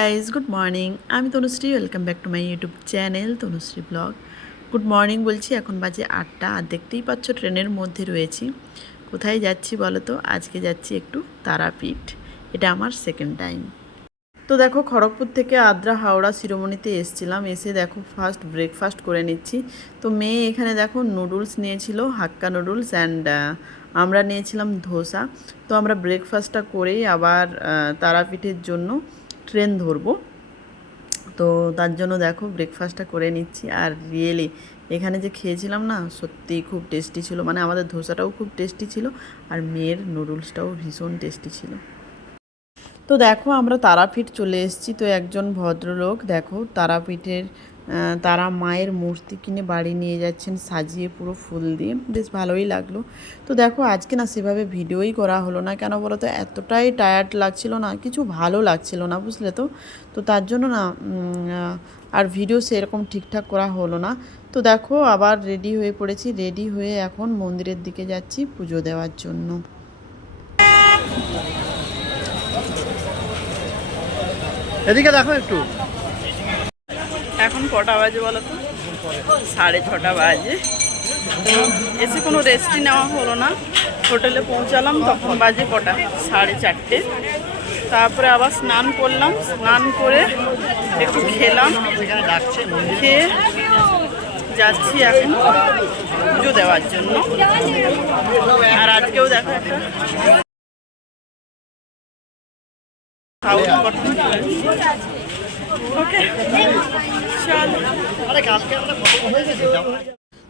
Guys good morning আমি Tanushree welcome back to my YouTube channel Tanushree blog good morning বলছি, এখন বাজে আটটা। আর দেখতেই পাচ্ছ, ট্রেনের মধ্যে রয়েছি। কোথায় যাচ্ছি বলো তো? আজকে যাচ্ছি একটু তারাপীঠ। এটা আমার সেকেন্ড টাইম তো দেখো, খড়গপুর থেকে আদ্রা হাওড়া শিরোমণিতে এসছিলাম। এসে দেখো ফার্স্ট ব্রেকফাস্ট করে নিচ্ছি। তো মেয়ে এখানে দেখো নুডলস নিয়েছিল, হাক্কা নুডলস অ্যান্ড আমরা নিয়েছিলাম ধোসা। তো আমরা ব্রেকফাস্টটা করেই আবার তারাপীঠের জন্য ট্রেন ধরবো। তো তার জন্য দেখো ব্রেকফাস্টটা করে নিচ্ছি। আর রিয়েলি এখানে যে খেয়েছিলাম না, সত্যি খুব টেস্টি ছিল। মানে আমাদের ধোসাটাও খুব টেস্টি ছিল, আর মেয়ের নুডলসটাও ভীষণ টেস্টি ছিল। তো দেখো আমরা তারাপীঠ চলে এসেছি। তো একজন ভদ্রলোক, দেখো তারাপীঠের তারা মায়ের মূর্তি কিনে বাড়ি নিয়ে যাচ্ছেন, সাজিয়ে পুরো ফুল দিয়ে। বেশ ভালোই লাগল। তো দেখো, আজকে না সেভাবে ভিডিওই করা হলো না। কেন বলো তো এতটাই টায়ার্ড লাগছিল না, কিছু ভালো লাগছিল না, বুঝলে তো? তো তার জন্য না আর ভিডিও সেরকম ঠিকঠাক করা হলো না। তো দেখো, আবার রেডি হয়ে পড়েছি। রেডি হয়ে এখন মন্দিরের দিকে যাচ্ছি পুজো দেওয়ার জন্য। এদিকে দেখো একটু। এখন কটা বাজে বলো তো? সাড়ে ছটা বাজে। এসে কোনো রেস্টই নেওয়া হলো না। হোটেলে পৌঁছালাম, তখন বাজে কটা? সাড়ে চারটে। তারপরে আবার স্নান করলাম। স্নান করে একটু খেলাম। খেয়ে যাচ্ছি এখন পুজো দেওয়ার জন্য। আর আজকেও দেখো একটা সাউথ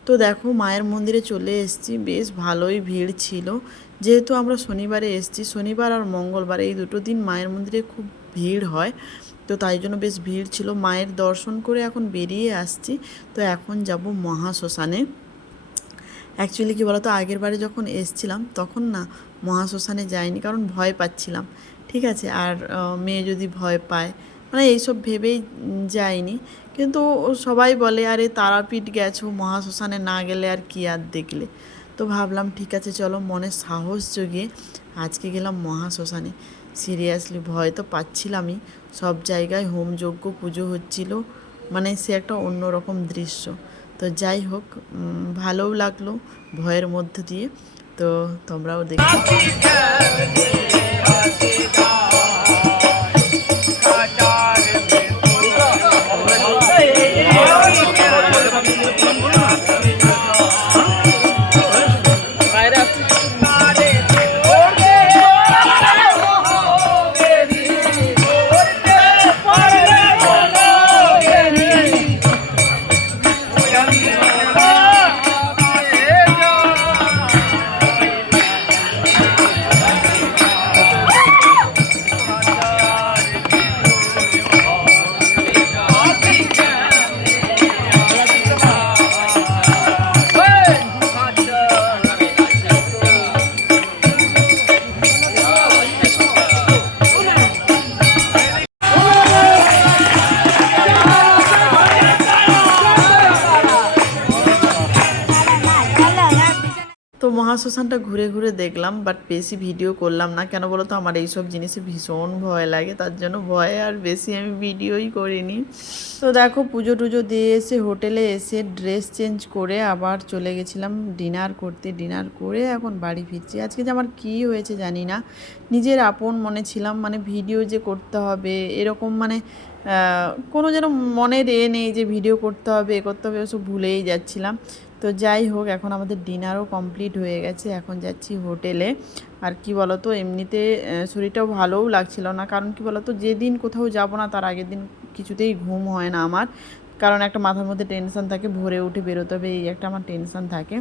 তো দেখো, মায়ের মন্দিরে চলে এসেছি। বেশ ভালোই ভিড় ছিল। যেহেতু আমরা শনিবারে এসেছি, শনিবার আর মঙ্গলবার, এই দুটো দিন মায়ের মন্দিরে খুব ভিড় হয়। তো তাই জন্য বেশ ভিড় ছিল। মায়ের দর্শন করে এখন বেরিয়ে আসছি। তো এখন যাব মহাশ্মশানে। অ্যাকচুয়ালি কী বলতো, আগের বারে যখন এসছিলাম, তখন না মহাশ্মশানে যাইনি, কারণ ভয় পাচ্ছিলাম। ঠিক আছে? আর মেয়ে যদি ভয় পায় মানে এইসব ভেবেই যাইনি কিন্তু সবাই বলে, আরে তারাপীঠ গেছো মহাশ্মশানে না গেলে আর কি আর দেখলে? তো ভাবলাম, ঠিক আছে, চলো, মনে সাহস জগিয়ে আজকে গেলাম মহাশ্মশানে সিরিয়াসলি ভয় তো পাচ্ছিলামই। সব জায়গায় হোমযজ্ঞ পুজো হচ্ছিল মানে সে একটা অন্যরকম দৃশ্য। তো যাই হোক ভালোও লাগল ভয়ের মধ্য দিয়ে। তো তোমরাও দেখো। মহাশ্মশানটা ঘুরে ঘুরে দেখলাম বাট বেশি ভিডিও করলাম না। কেন বলো তো আমার এইসব জিনিসে ভীষণ ভয় লাগে, তার জন্য ভয়ে আর বেশি আমি ভিডিওই করিনি। তো দেখো, পুজো টুজো দিয়ে এসে হোটেলে এসে ড্রেস চেঞ্জ করে আবার চলে গেছিলাম ডিনার করতে। ডিনার করে এখন বাড়ি ফিরছি। আজকে যে আমার কী হয়েছে জানি না। নিজের আপন মনে ছিলাম মানে ভিডিও যে করতে হবে, এরকম মানে কোনো যেন মনের এ নেই যে ভিডিও করতে হবে, এ করতে হবে ওসব ভুলেই যাচ্ছিলাম। তো যাই হোক, এখন আমাদের ডিনারও কমপ্লিট হয়ে গেছে, এখন যাচ্ছি হোটেলে। আর কি বলতো, এমনিতে শরীরটাও ভালোও লাগছিল না, কারণ কি বলতো, যেদিন কোথাও যাব না, তার আগের দিন কিছুতেই ঘুম হয় না আমার। কারণ একটা মাথার মধ্যে টেনশন থাকে, ভোরে উঠে বেরোতে হবে, এই একটা আমার টেনশন থাকে।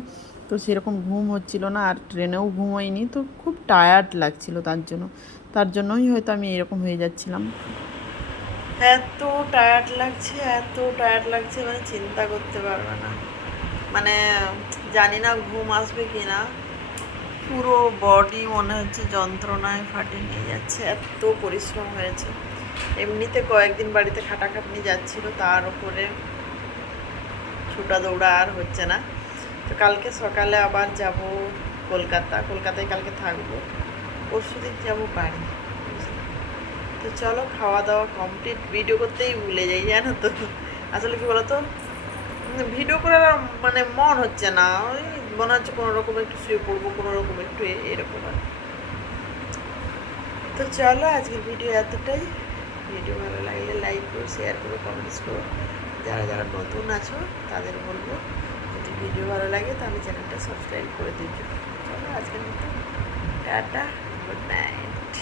তো সেরকম ঘুম হচ্ছিল না, আর ট্রেনেও ঘুম হয়নি, তো খুব টায়ার্ড লাগছিল তার জন্য। তার জন্যই হয়তো আমি এরকম হয়ে যাচ্ছিলাম। এত টায়ার্ড লাগছে, এত টায়ার্ড লাগছে মানে চিন্তা করতে পারবে না। মানে জানি না ঘুম আসবে কি না পুরো বডি মনে হচ্ছে যন্ত্রণায় ফাটে নিয়ে যাচ্ছে, এত পরিশ্রম হয়েছে। এমনিতে কয়েকদিন বাড়িতে খাটাখাটনি যাচ্ছিল, তার উপরে ছোটা দৌড়া আর হচ্ছে না। তো কালকে সকালে আবার যাব কলকাতা, কলকাতায় কালকে থাকব। পরশু দিন যাব বাড়ি। তো চলো খাওয়া দাওয়া কমপ্লিট ভিডিও করতেই ভুলে যাই, জানো তো। আসলে কি বলতো? ভিডিও করার মানে মন হচ্ছে না। ওই মনে হচ্ছে কোনো রকম একটু শুয়ে পড়ব, কোনো রকম একটু এরকম আর তো চলো আজকের ভিডিও এতটাই। ভিডিও ভালো লাগলে লাইক করো শেয়ার করো কমেন্টস করো। যারা যারা নতুন আছো, তাদের বলব, যদি ভিডিও ভালো লাগে তাহলে চ্যানেলটা সাবস্ক্রাইব করে দিও চলো আজকের মতো, টাটা গুড নাইট